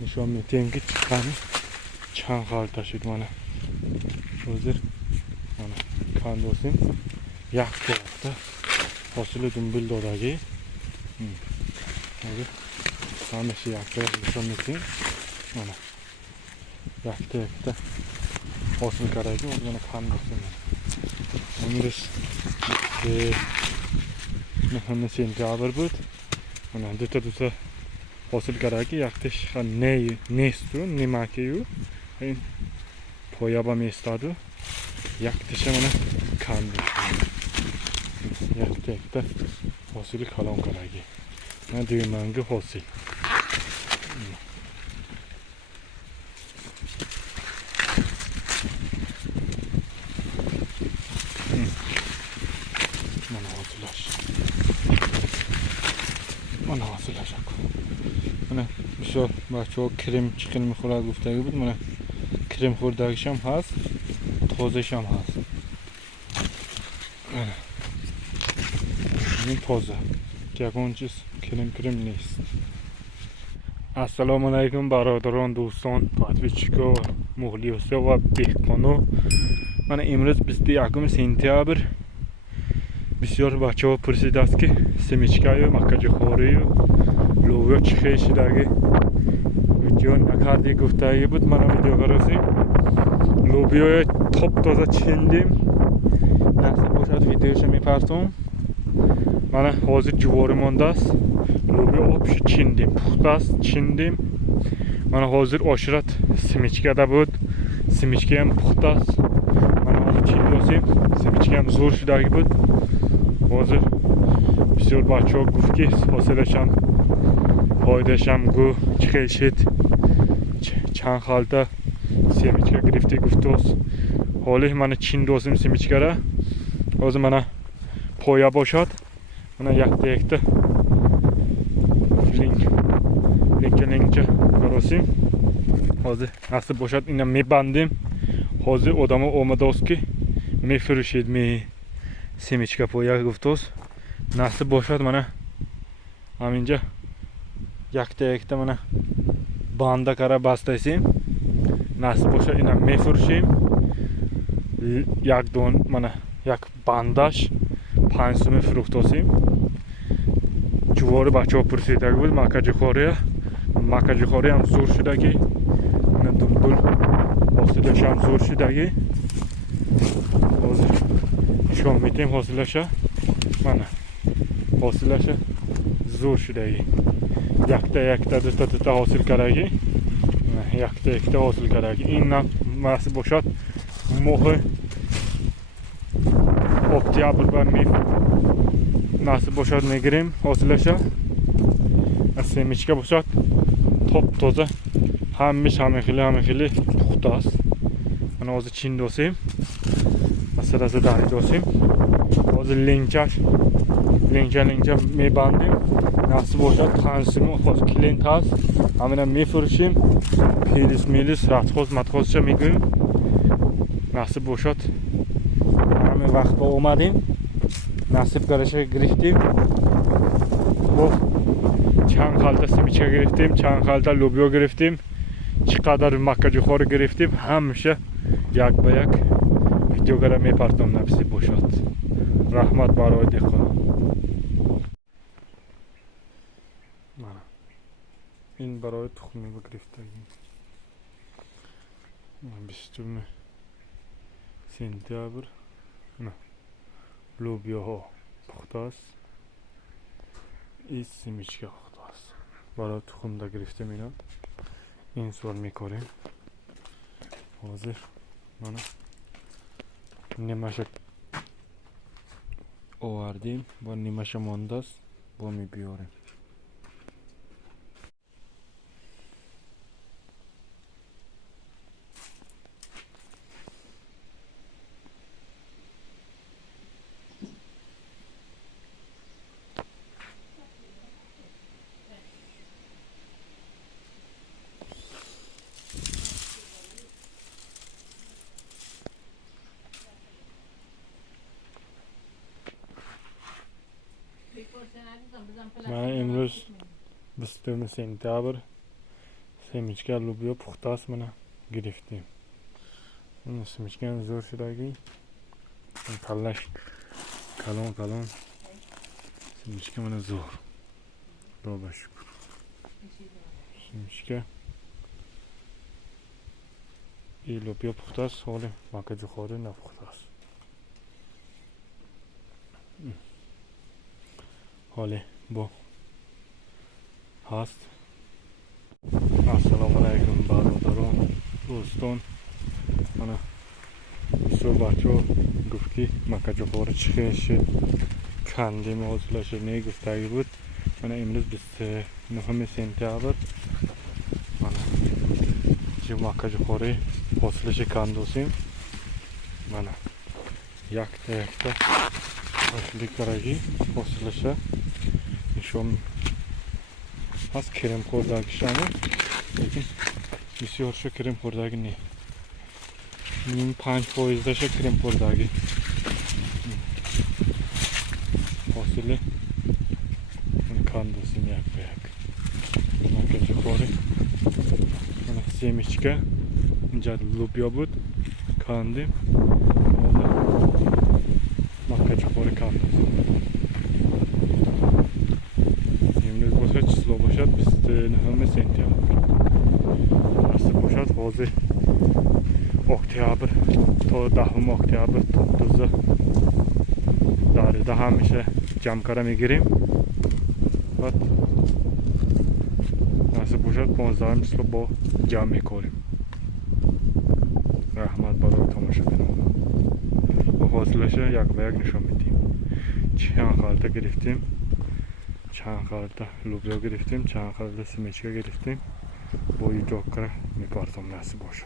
nishon metengi chiqqani chanqal tashidi mana. Hozir mana kandosim yakta hosili dumbil dodagi. Hozir hammashi yakta nishon meting mana. Yakta hosil karagi mana kandosim. Umris nihon sentabr bud. Mana duta hosil karagi yaktish nestu nimakiyu. این پایابا میستادو یک تشه منه کندو یک تکته حاصل کلام کنگی من دوی منگه حاصل من حاصلش من بسیار بچه ها کرم چیکن میخوره گفته بود من کرم خوردگیش هم هست تازهش هم هست این تازه که اون چیز کرم نیست. السلام علیکم برادران دوستان پادویچکا مخلصا و دهقانا. من امروز 21 سپتامبر بسیار بچه ها پرسیده است که سمیچکای و مکج خوری و لوبیا چی شدگی ویدیو نکردی گفته بود من ویدیو گرفتی لوبیا توپ تازه چیندیم نصیب باشد ویدیوش میپرسم. من حاضر جواری مانده است لوبیا آبش چیندیم پخته است چیندیم. من حاضر آشرت سمیچکا ده بود سمیچکا هم پخته است. من حاضر چیندیم سمیچکا هم زور شدگی بود. حاضر بسیار بچه ها گفت که حاصلش هم پایدش هم گو چه شد چند خالده سمیچکا گرفته گفت است حالی من چین دوستم سمیچکا را حاضر من پایا باشد من یکتا لینک براسیم حاضر نصیب باشد اینم میبندیم. حاضر آدم ها آمده است که میفروشید می سمیچکا پایا گفت است نصیب باشد من همینجا یکتا من بانده کاره بستایسیم نصیب باشد اینم میفروشیم. یک دون من یک بانداش 5 سوم فروختاسیم. جوار بچه ها پرسیده بود مکج خوری هم زور شدگی من دل حاصلش هم زور شدگی حاضر شام میتیم حاصلش من حاصلش زور شدگی یکتا دوتا حاصل کرگی یکتا حاصل کرگی این نصیب باشد ماه اکتبر بر نصیب باشد میگیریم حاصلش از سمیچکا باشد توپ تازه همه خیلی پخته است. من حاضر چین دوستیم مثلا دهی دوستیم حاضر لینچه میبندیم نصیب باشد تنسیم خود کلینت هست همین هم میفروشیم پیلیس متخوزش میگویم نصیب باشد همین وقت با اومدیم نصیب گرش گرفتیم و چند خالده سمیچکا گرفتیم چند خالده لوبیا گرفتیم چقدر مکج خور گرفتیم همیشه یک به یک ویدیو گره میپرتم نصیب باشد. رحمت برای دهقان. این برای تخمی گرفتگی 20 سپتامبر لوبیا ها پخته است این سمیچکا پخته است برای تخم ده گرفتیم اینا این سوال میکنیم حاضر من نیمش آوردیم با نیمش مانده است با میبیاریم. من امروز 20 سپتامبر سمیچکه لوبیا پخته است من گرفتیم. این سمیچکه زور شدگی این پلش کلان سمیچکه من زور رو بشکر سمیچکه این لوبیا پخته است حالی مکه خواره نپخته است. حالی با هست. السلام علیکم برادران دوستان. من بسیار بچه ها گفت که مکه جوخوره چخیش کندیم حاصلش نگفتگی بود. من امروز 29 سپتامبر من جو مکه جوخوره حاصلش کندوسیم. من یک تا حاصلی کرگی حاصلش نشون از کرم خوردگی شامه لیکن بسیار شو کرم خوردگی نی نیم 5% داشته کرم خوردگی حاصله من کندوسیم یک به یک مکه جوخوره. من سمیچکه اینجا لوبیا بود کندیم مکه جوخوره کندوسیم. امروز باشه چیزلو باشد 29 سپتامبر راست باشد حاضر اکتبر تا 10 اکتبر تا 12 همیشه جمع کرده میگیریم. بعد راست باشد 15 چیزلو با جمع میکنیم. رحمت برای تماشا کنم و حاصلش یک به یک نشان میدیم. چند خالته گرفتیم، چند خالته لوبیا گرفتیم، چند خالته سمیچکه گرفتیم با این جاکره میپارتم نصیب باشه.